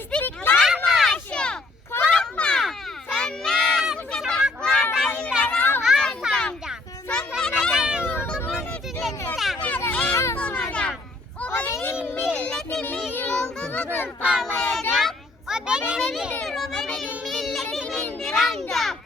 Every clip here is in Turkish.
İstiklal Marşı. Korkma, sönmez bu sokaklarda yine al sancak. Sönmeden yurdumun üstünde en sonacak. O benim milletimin yıldızudur parlayacak. O benimdir, o benim milletimindir ancak.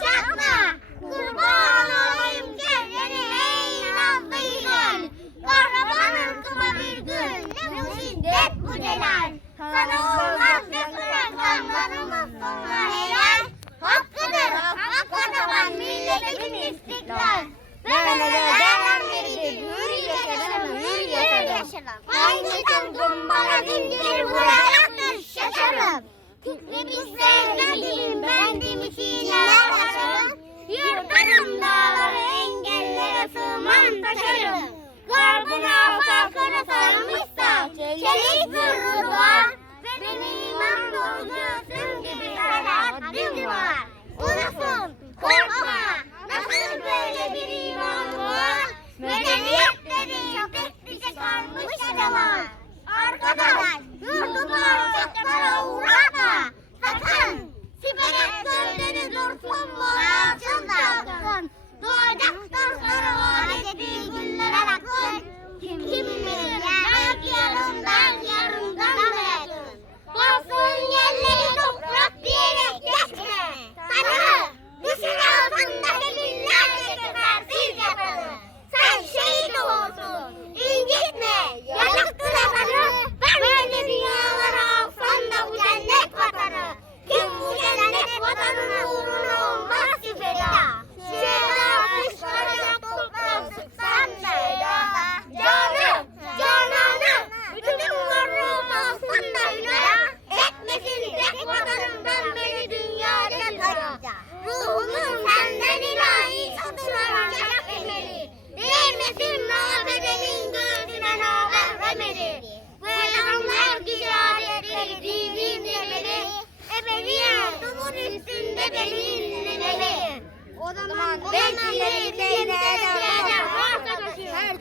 Çakma, kurban olayım kendini ey nazlı hilal. Kahraman ırkıma bir gün, ne bu şiddet bu celal. Sana olmaz dökülen kanlarımız sonra helal. Hakkıdır, hakka taban milletimin istiklal. Böyle değerleridir, hür yaşarım, hür yaşarım. Hangi tanrım bana zincir vuracaktır şaşarım. Tükrümüş sevdiğim bendim içineler taşarım. Yırtarım dağları engellere sığmam taşarım. Garbın afakını sarmışsa çelik zırhı doğar. Ve benim imam dolu göğsüm gibi haddim var. Unusun, korkma, nasıl böyle bir iman var? Medeniyet dediğin tek dişe kalmış adama. Arkadaş, yurdumu alçaklara uğratma. Sakın, siperek gövdeni dursun mu hayatın sakın. Doğacaktır sonra o dediği günlere bakın. Kim bilir, belki yarından da yakın. Basın yerleri toprak diyerek geçme. Tanrı, düşün altındaki binlerce sefersiz yatanı. Sen şehit olsun, incitme, yaraktır atanı. Böyle dünyalara alsan da bu cennet vatanı. Kim bu cennet vatanının uğruna olmaz ki feda. Şehda fışkıracak toprağı sıksan şehda. Canım, cananım, bütün varlığım alsan da hüda. Etmesin tek vatanımdan beni dünyaca tara. Ruhumun senden ilahi satışlanacak emeli. Değmesin nabedenin göğsüne naber remeli. Bu elhamlar işaretleri dinin yemeli. Ebediyen tumun üstünde belirlemeli. O zaman belki de varsa taşı her